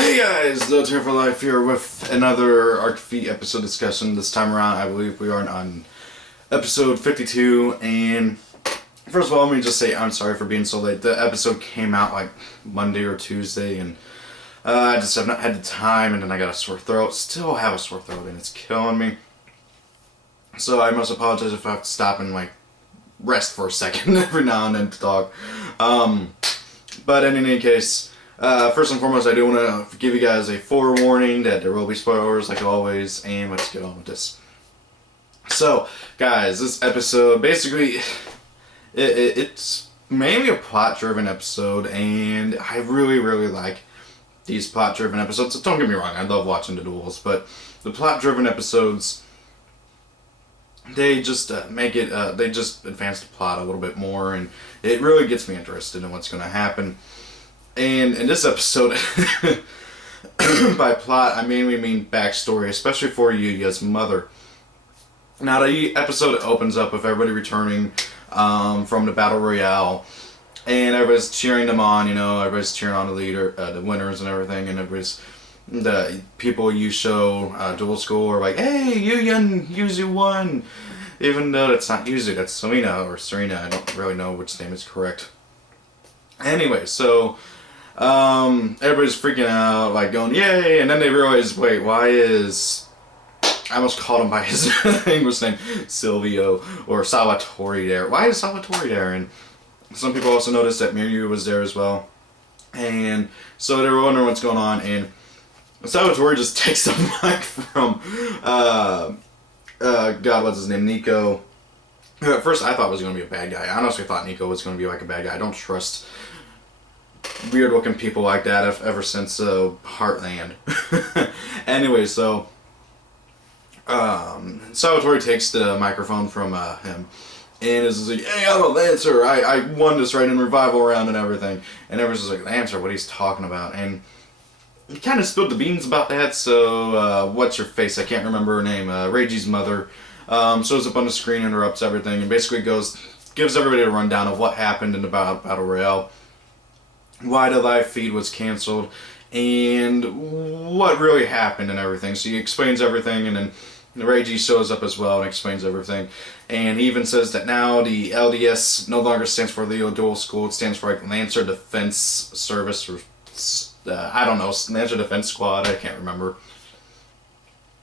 Hey guys, the Turn for Life here with another Arc V episode discussion. This time around, I believe we are on episode 52, and first of all, let me just say I'm sorry for being so late. The episode came out like Monday or Tuesday, and I just have not had the time, and then I got a sore throat. Still have a sore throat, and it's killing me. So I must apologize if I have to stop and like rest for a second every now and then to talk. But in any case, first and foremost, I do want to give you guys a forewarning that there will be spoilers, like always, and let's get on with this. So, guys, this episode, basically, it's mainly a plot-driven episode, and I really like these plot-driven episodes. So don't get me wrong, I love watching the duels, but the plot-driven episodes, they just make it, they just advance the plot a little bit more, and it really gets me interested in what's going to happen. And in this episode, by plot, I mainly mean backstory, especially for Yugioh's mother. Now, the episode opens up with everybody returning from the Battle Royale, and everybody's cheering them on, you know, everybody's cheering on the leader, the winners and everything, and everybody's, the people Yugioh dual school are like, hey, Yuzu won! Even though that's not Yuzu, that's Selena, or Serena, I don't really know which name is correct. Anyway, so everybody's freaking out, like going, yay, and then they realize, wait, why is, I almost called him by his English name, Silvio, or Salvatore there. Why is Salvatore there? And some people also noticed that Miyu was there as well. And so they were wondering what's going on, and Salvatore just takes the mic from, God, what's his name, Nico. At first I thought it was going to be a bad guy. I honestly thought Nico was going to be like a bad guy. I don't trust weird looking people like that ever since Heartland. Anyway, so Salvatore takes the microphone from him and is like, hey, I'm a Lancer, I won this right in revival round and everything. And everyone's just like, Lancer, what he's talking about. And he kind of spilled the beans about that, so what's her face, I can't remember her name, Reiji's mother, shows up on the screen, interrupts everything, and basically gives everybody a rundown of what happened in the Battle Royale, why the live feed was canceled, and what really happened and everything. So he explains everything, and then Reiji shows up as well and explains everything. And he even says that now the LDS no longer stands for Leo Dual School, it stands for like Lancer Defense Service, or I don't know, Lancer Defense Squad, I can't remember.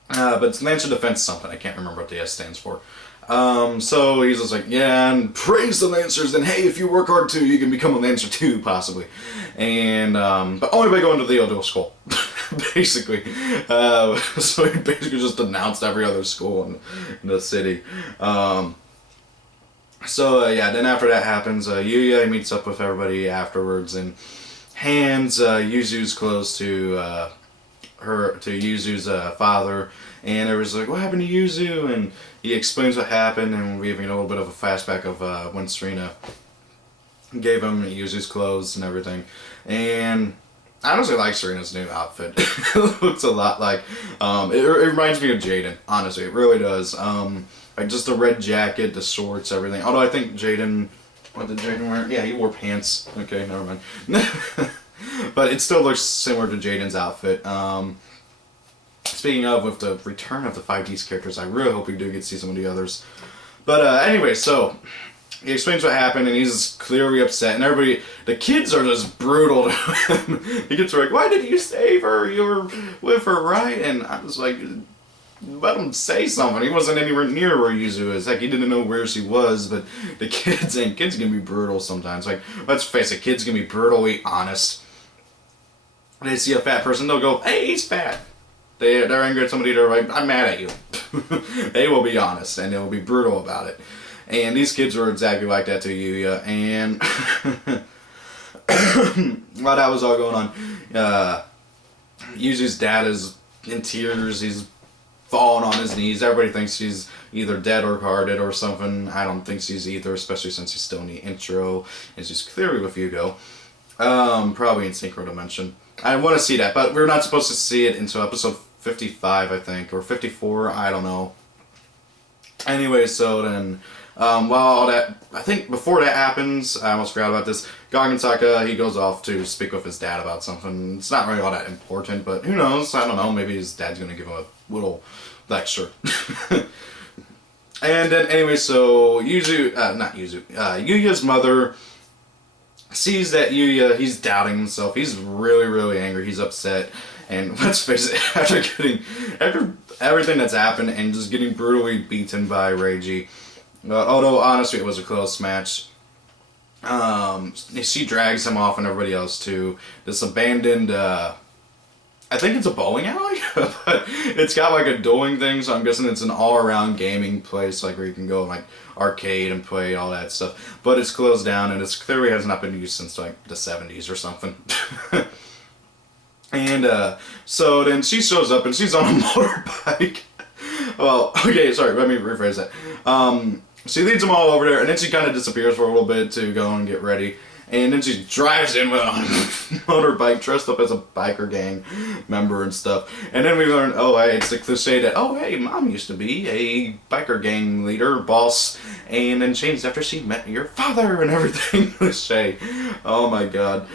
But it's Lancer Defense something, I can't remember what the S stands for. So he's just like, yeah, and praise the Lancers, and hey, if you work hard too, you can become a Lancer too, possibly. And, but only by going to the Leo School, basically. So he basically just announced every other school in the city. So, yeah, then after that happens, Yugioh meets up with everybody afterwards, and hands Yuzu's clothes to Yuzu's father, and everyone's like, what happened to Yuzu? And he explains what happened, and we have a little bit of a flashback of when Serena gave him Yuzu's clothes and everything. And I honestly like Serena's new outfit. It looks a lot like, it reminds me of Jaden, honestly, it really does. Like just the red jacket, the shorts, everything. Although I think Jaden, what did Jaden wear? Yeah, he wore pants. Okay, never mind. But it still looks similar to Jaden's outfit. Speaking of, with the return of the 5D's characters, I really hope we do get to see some of the others. But anyway, so he explains what happened, and he's clearly upset, and everybody, the kids are just brutal to him. The kids are like, why did you save her? You were with her, right? And I was like, let him say something. He wasn't anywhere near where Yuzu is. Heck, he didn't know where she was, but the kids can be brutal sometimes. Like, let's face it, kids can be brutally honest. They see a fat person, they'll go, hey, he's fat. They're angry at somebody, they're like, I'm mad at you. They will be honest, and they will be brutal about it. And these kids were exactly like that to Yugioh. And while that was all going on, Yuzu's dad is in tears, he's falling on his knees. Everybody thinks she's either dead or guarded or something. I don't think she's either, especially since she's still in the intro, and she's clearly with Yugioh. Probably in Synchro Dimension. I want to see that, but we're not supposed to see it until episode 55, I think, or 54, I don't know. Anyway, so then While all that, I think before that happens, I almost forgot about this. Gagensaka, he goes off to speak with his dad about something. It's not really all that important, but who knows? I don't know. Maybe his dad's gonna give him a little lecture. And then anyway, so Yugioh's mother sees that he's doubting himself. He's really, really angry. He's upset. And let's face it, after everything that's happened and just getting brutally beaten by Reiji, although honestly it was a close match, she drags him off and everybody else to this abandoned, I think it's a bowling alley, but it's got like a dueling thing, so I'm guessing it's an all-around gaming place, like where you can go like arcade and play all that stuff. But it's closed down and it's clearly has not been used since like the 70s or something. And so then she shows up and she's on a motorbike. Well, okay, sorry, let me rephrase that. She leads them all over there and then she kind of disappears for a little bit to go and get ready. And then she drives in with a motorbike dressed up as a biker gang member and stuff. And then we learn, oh, hey, it's the cliche that, oh, hey, mom used to be a biker gang leader, boss, and then changed after she met your father and everything. Cliche. Oh my god.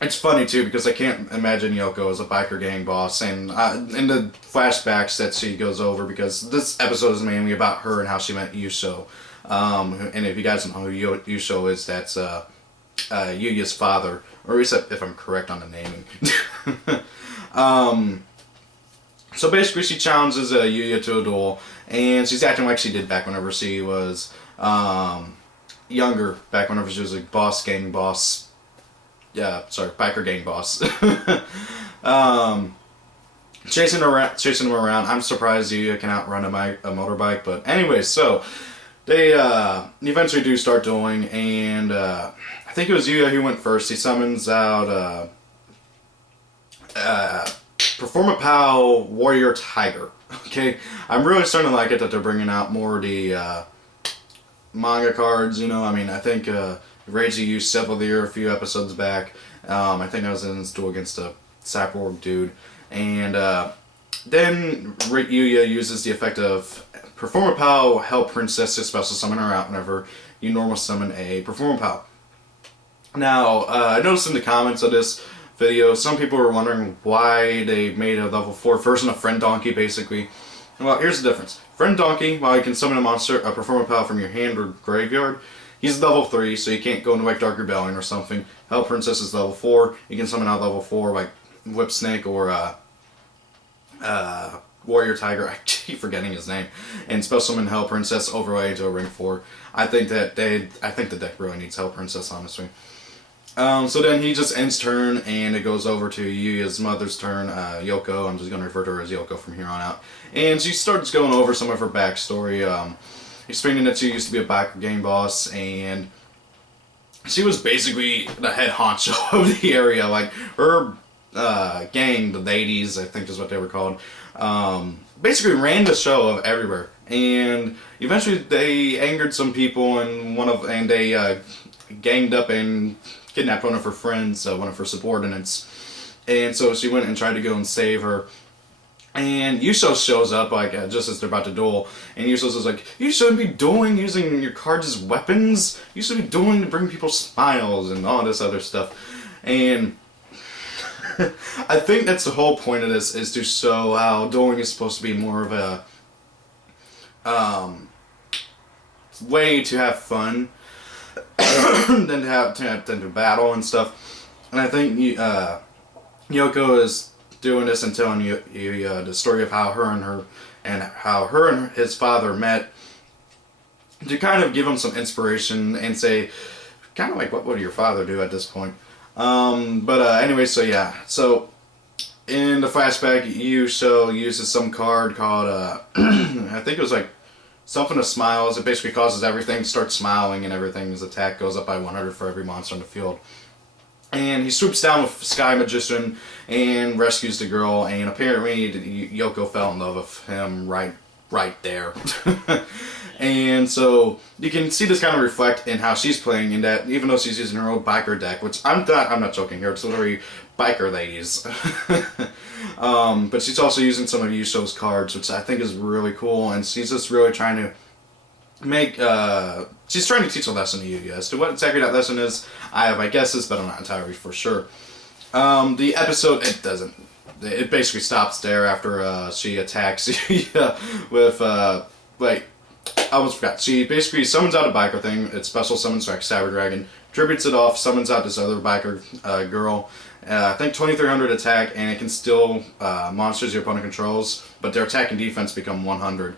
It's funny too because I can't imagine Yoko as a biker gang boss, and in the flashbacks that she goes over, because this episode is mainly about her and how she met Yugioh. And if you guys don't know who Yugioh is, that's Yugioh's father, or at least if I'm correct on the naming. So basically she challenges Yugioh to a duel, and she's acting like she did back whenever she was younger, back whenever she was a gang boss. Yeah, sorry, biker gang boss. Chasing him around. I'm surprised you can outrun a motorbike, but anyways, so they eventually do start dueling, and I think it was Yugioh who went first. He summons out Performapal Warrior Tiger. Okay, I'm really starting to like it that they're bringing out more of the manga cards. You know, I mean, I think Reiji used Sevalier a few episodes back. I think I was in this duel against a cyborg dude. And then Yugioh uses the effect of Performapal Hell Princess to special summon her out whenever you normal summon a Performapal. Now, I noticed in the comments of this video, some people were wondering why they made a level 4 version of Friend Donkey, basically. Well, here's the difference. Friend Donkey, while you can summon a monster, a Performapal from your hand or graveyard, he's level 3, so you can't go into like Dark Rebellion or something. Hell Princess is level 4. You can summon out level 4 like Whip Snake or Warrior Tiger. I keep forgetting his name. And special summon Hell Princess overlay into a ring 4. I think the deck really needs Hell Princess, honestly. So then he just ends turn, and it goes over to Yugioh's mother's turn, Yoko. I'm just going to refer to her as Yoko from here on out. And she starts going over some of her backstory, explaining that she used to be a biker gang boss, and she was basically the head honcho of the area. Like, her gang, the ladies, I think is what they were called, basically ran the show of everywhere. And eventually they angered some people, and they ganged up and kidnapped one of her friends, one of her subordinates. And so she went and tried to go and save her. And Yugioh shows up, like, just as they're about to duel, and Yugioh's like, you shouldn't be dueling using your cards as weapons, you should be dueling to bring people smiles, and all this other stuff. And I think that's the whole point of this, is to show how dueling is supposed to be more of a way to have fun than to battle and stuff. And I think Yoko is doing this and telling you the story of how her and his father met, to kind of give him some inspiration and say, kind of like, what would your father do at this point? Anyway, so yeah. So in the flashback, Yugioh uses some card called I think it was like something to smiles. It basically causes everything to start smiling, and everything's attack goes up by 100 for every monster on the field. And he swoops down with Sky Magician and rescues the girl, and apparently Yoko fell in love with him right there. And so you can see this kind of reflect in how she's playing, in that even though she's using her old biker deck, which I'm not joking here, it's literally biker ladies. But she's also using some of Yugioh's cards, which I think is really cool, and she's just really trying to she's trying to teach a lesson to Yugioh. As to what exactly that lesson is, I have my guesses, but I'm not entirely for sure. The episode, it basically stops there after she attacks with I almost forgot. She basically summons out a biker thing. It's special summons like Cyber Dragon, tributes it off, summons out this other biker girl. I think 2300 attack, and it can still monsters your opponent controls, but their attack and defense become 100.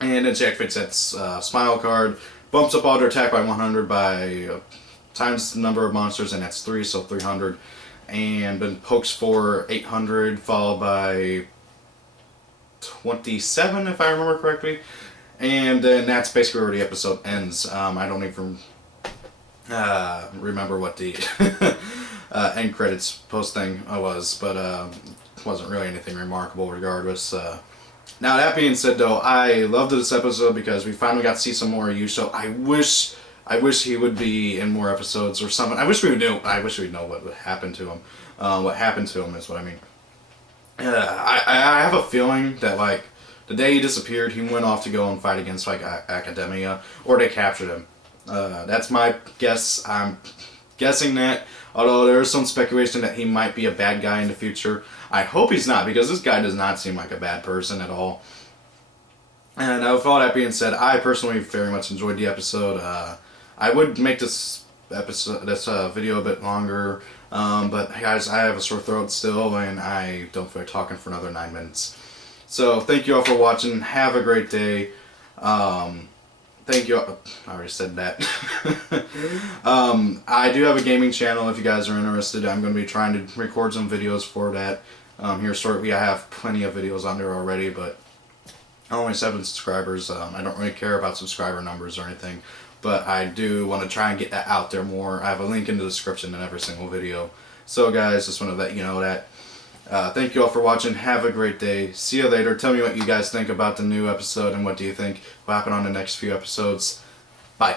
And then she activates that smile card, bumps up all their attack by 100 by times the number of monsters, and that's 3, so 300. And then pokes for 800, followed by 27, if I remember correctly. And then that's basically where the episode ends. I don't even remember what the end credits post thing was, but it wasn't really anything remarkable regardless. Now that being said, though, I loved this episode because we finally got to see some more of Yugioh. I wish he would be in more episodes or something. I wish we'd know what would happen to him. What happened to him is what I mean. I have a feeling that like the day he disappeared, he went off to go and fight against like Academia, or they captured him. That's my guess. I'm guessing that. Although there is some speculation that he might be a bad guy in the future. I hope he's not, because this guy does not seem like a bad person at all. And with all that being said, I personally very much enjoyed the episode. I would make this video a bit longer, but guys, I have a sore throat still, and I don't feel like talking for another 9 minutes. So thank you all for watching. Have a great day. Thank you. I already said that. I do have a gaming channel if you guys are interested. I'm going to be trying to record some videos for that. Here shortly, I have plenty of videos on there already, but only 7 subscribers. I don't really care about subscriber numbers or anything, but I do want to try and get that out there more. I have a link in the description in every single video. So guys, just want to let you know that. Thank you all for watching. Have a great day. See you later. Tell me what you guys think about the new episode and what do you think will happen on the next few episodes. Bye.